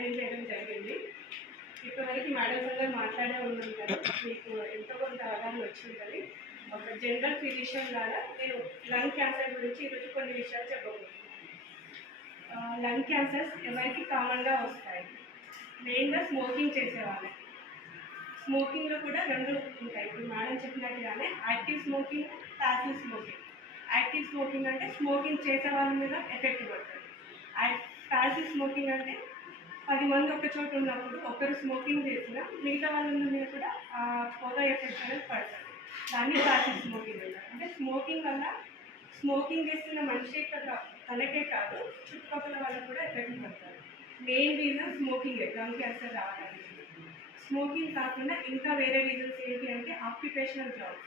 Arrange చేయడం జరిగింది. ఇప్పటివరకు మేడం అందరూ మాట్లాడే ఉంటారు, మీకు ఎంతో కొంత అవగాహన వచ్చి ఉంటుంది. ఒక జనరల్ ఫిజిషియన్ లాగా నేను లంగ్ క్యాన్సర్ గురించి ఈరోజు కొన్ని విషయాలు చెప్పబోతున్నాను. లంగ్ క్యాన్సర్స్ ఎవరికి కామన్గా వస్తాయి? మెయిన్గా స్మోకింగ్ చేసేవాళ్ళకి. స్మోకింగ్లో కూడా రెండు ఉంటాయి. ఇప్పుడు మేడం చెప్పినట్టుగానే active smoking, passive smoking. Active smoking అంటే స్మోకింగ్ చేసే వాళ్ళ మీద ఎఫెక్ట్ పడుతుంది. ప్యాసివ్ స్మోకింగ్ అంటే 10 మంది ఒక చోట ఉన్నప్పుడు ఒకరు స్మోకింగ్ చేసినా మిగతా వాళ్ళ మీద కూడా పొగ ఎఫెక్ట్ అనేది పడుతుంది. దాన్ని ప్యాసివ్ స్మోకింగ్ అంటారు. అంటే స్మోకింగ్ వల్ల స్మోకింగ్ చేస్తున్న మనిషి తనకే కాదు చుట్టుపక్కల వాళ్ళకు కూడా ఎఫెక్ట్ పడుతుంది. Main reason smoking, lung cancer రావడానికి. స్మోకింగ్ కాకుండా ఇంకా వేరే రీజన్స్ ఏంటి అంటే ఆక్యుపేషనల్ జాబ్స్.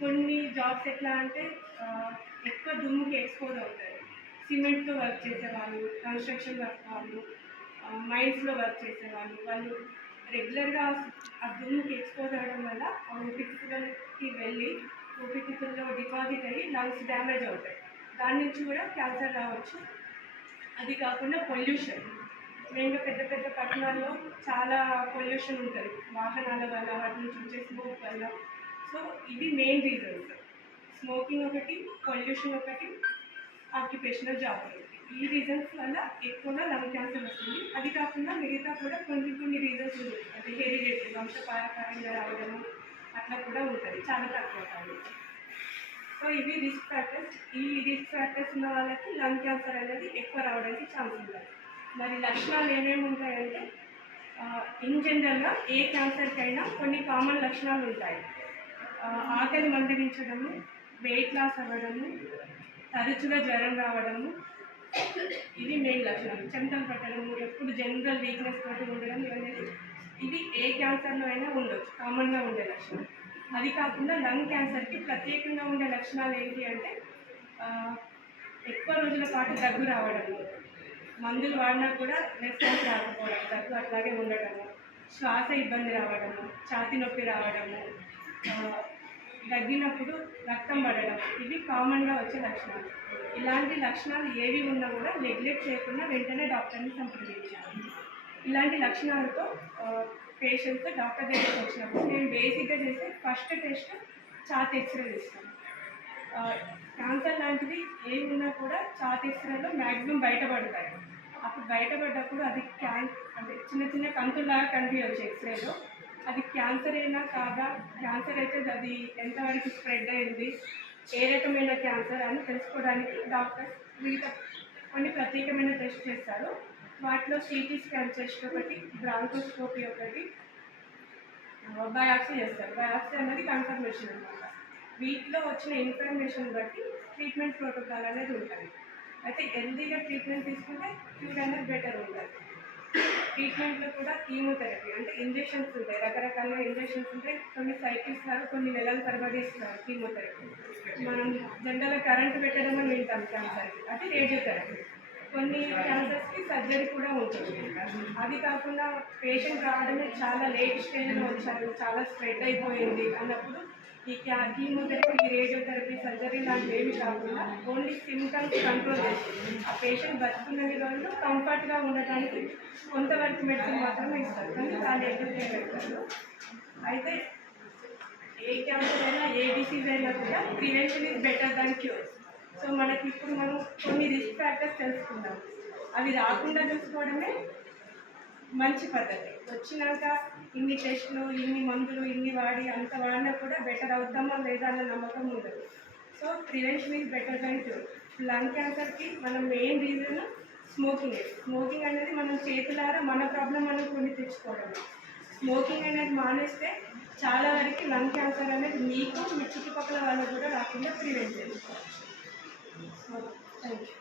కొన్ని జాబ్స్ ఎట్లా అంటే ఎక్కువ దుమ్ముకి ఎక్స్పోజ్ అవుతారు. సిమెంట్తో వర్క్ చేసేవాళ్ళు, కన్స్ట్రక్షన్ వర్క్ వాళ్ళు, మైన్స్లో వర్క్ చేసేవాళ్ళు, వాళ్ళు రెగ్యులర్గా ఆ దుమ్ముకి ఎక్స్పోజ్ అవ్వడం వల్ల ఊపిరితిత్తులకి వెళ్ళి ఊపిరితిత్తుల్లో డిపాజిట్ అయ్యి లంగ్స్ డ్యామేజ్ అవుతాయి. దాని నుంచి కూడా క్యాన్సర్ రావచ్చు. అది కాకుండా పొల్యూషన్, మెయిన్గా పెద్ద పెద్ద పట్టణాల్లో చాలా పొల్యూషన్ ఉంటుంది వాహనాల వల్ల, వాటి నుంచి వచ్చే స్మోక్ వల్ల. సో ఇవి మెయిన్ రీజన్స్. స్మోకింగ్ ఒకటి, పొల్యూషన్ ఒకటి, ఆక్యుపేషనల్ జాబ్ ఒకటి. ఈ రీజన్స్ వల్ల ఎక్కువగా లంగ్ క్యాన్సర్ వస్తుంది. అది కాకుండా మిగతా కూడా కొన్ని రీజన్స్ ఉంటాయి. అంటే హెరిడిటరీ, వంశపారంపర్యంగా రావడము అట్లా కూడా ఉంటుంది, చాలా తక్కువ కాదు. సో ఇవి రిస్క్ ఫ్యాక్టర్స్. ఈ రిస్క్ ఫ్యాక్టర్స్ ఉన్న వాళ్ళకి లంగ్ క్యాన్సర్ అనేది ఎక్కువ రావడానికి ఛాన్స్ ఉంటుంది. మరి లక్షణాలు ఏమేమి ఉంటాయంటే ఇన్ జనరల్గా ఏ క్యాన్సర్కైనా కొన్ని కామన్ లక్షణాలు ఉంటాయి. ఆకలి మందగించడము, వెయిట్ లాస్ అవ్వడము, తరచుగా జ్వరం రావడము, ఇవి మెయిన్ లక్షణాలు. చెమటలు పట్టడము, ఎప్పుడు జనరల్ వీక్నెస్ తోటి ఉండడం, ఇవి ఏ క్యాన్సర్లో అయినా ఉండొచ్చు, కామన్గా ఉండే లక్షణాలు. అది కాకుండా లంగ్ క్యాన్సర్కి ప్రత్యేకంగా ఉండే లక్షణాలు ఏంటి అంటే ఎక్కువ రోజుల పాటు దగ్గు రావడము, మందులు వాడినా కూడా రెస్పాన్స్ రాకపోవడం, దగ్గు అట్లాగే ఉండడము, శ్వాస ఇబ్బంది రావడము, ఛాతీ నొప్పి రావడము, దగ్గినప్పుడు రక్తం పడడం, ఇవి కామన్గా వచ్చే లక్షణాలు. ఇలాంటి లక్షణాలు ఏవి ఉన్నా కూడా నెగ్లెక్ట్ చేయకుండా వెంటనే డాక్టర్ని సంప్రదించాలి. ఇలాంటి లక్షణాలతో పేషెంట్స్ డాక్టర్ దగ్గరికి వచ్చినప్పుడు నేను బేసిక్గా చేసే ఫస్ట్ టెస్ట్ ఛాతీ ఎక్స్రే చేస్తాను. క్యాన్సర్ లాంటివి ఏవి ఉన్నా కూడా ఛాతీ ఎక్స్రేలో మ్యాక్సిమం బయటపడతాయి. అప్పుడు బయటపడ్డప్పుడు అది అంటే చిన్న చిన్న కంతుల్లాగా కనిపించవచ్చు ఎక్స్రేలో. అది క్యాన్సర్ అయినా కాదా, క్యాన్సర్ అయితే అది ఎంతవరకు స్ప్రెడ్ అయింది, ఏ రకమైన క్యాన్సర్ అని తెలుసుకోవడానికి డాక్టర్స్ వివిధ కొన్ని ప్రత్యేకమైన టెస్ట్ చేస్తారు. వాటిలో సిటీ స్కాన్ టెస్ట్ ఒకటి, బ్రాంకోస్కోపీ ఒకటి, బయాప్సీ చేస్తారు. బయాప్సీ అనేది కన్ఫర్మేషన్ అనమాట. వీటిలో వచ్చిన ఇన్ఫర్మేషన్ బట్టి ట్రీట్మెంట్ ప్రోటోకాల్ అనేది ఉంటుంది. అయితే హెల్దీగా ట్రీట్మెంట్ తీసుకుంటే క్యూర్ అనేది బెటర్ ఉంటుంది. ట్రీట్మెంట్లో కూడా కీమోథెరపీ అంటే ఇంజెక్షన్స్ ఉంటాయి, రకరకాల ఇంజెక్షన్స్ ఉంటాయి. కొన్ని సైకిల్స్ లాగా కొన్ని నెలల తరబడి ఇస్తారు కీమోథెరపీ. మనం జనరల్గా కరెంట్ పెట్టడం అని వింటాం క్యాన్సర్కి, అది రేడియోథెరపీ. కొన్ని క్యాన్సర్స్కి సర్జరీ కూడా ఉంటుంది. అది కాకుండా పేషెంట్ రావడమే చాలా లేట్ స్టేజ్లో వచ్చారు, చాలా స్ప్రెడ్ అయిపోయింది అన్నప్పుడు ఈ కీమోథెరపీ, రేడియోథెరపీ, సర్జరీ లాంటివి ఏమి కాకుండా ఓన్లీ సిమ్టమ్స్ కంట్రోల్ చేసి ఆ పేషెంట్ బతుకున్నది వాళ్ళు కంఫర్ట్గా ఉండటానికి కొంతవరకు మెడిసిన్ మాత్రమే ఇస్తారు, కానీ చాలా ఎక్కువ పెడతారు. అయితే ఏ క్యాన్సర్ అయినా, ఏ డిసీజ్ అయినా కూడా prevention is better than cure. So మనకి ఇప్పుడు మనం కొన్ని రిస్క్ ఫ్యాక్టర్స్ తెలుసుకుందాం. అవి రాకుండా చూసుకోవడమే మంచి పద్ధతి. వచ్చినాక ఇన్ని టెస్టులు, ఇన్ని మందులు, ఇన్ని వాడి అంత వాడినా కూడా బెటర్ అవుతామా లేదా అన్న నమ్మకం ఉండదు. So prevention is better than cure. Lung క్యాన్సర్కి మనం మెయిన్ రీజన్ స్మోకింగ్. స్మోకింగ్ అనేది మనం చేతులారా మన ప్రాబ్లం మనం కొని తెచ్చుకోవడం. స్మోకింగ్ అనేది మానేస్తే చాలా వరకు లంగ్ క్యాన్సర్ అనేది మీకు, మీ చుట్టుపక్కల వాళ్ళకు కూడా రాకుండా ప్రివెంట్ చేసుకోవచ్చు. Thank you.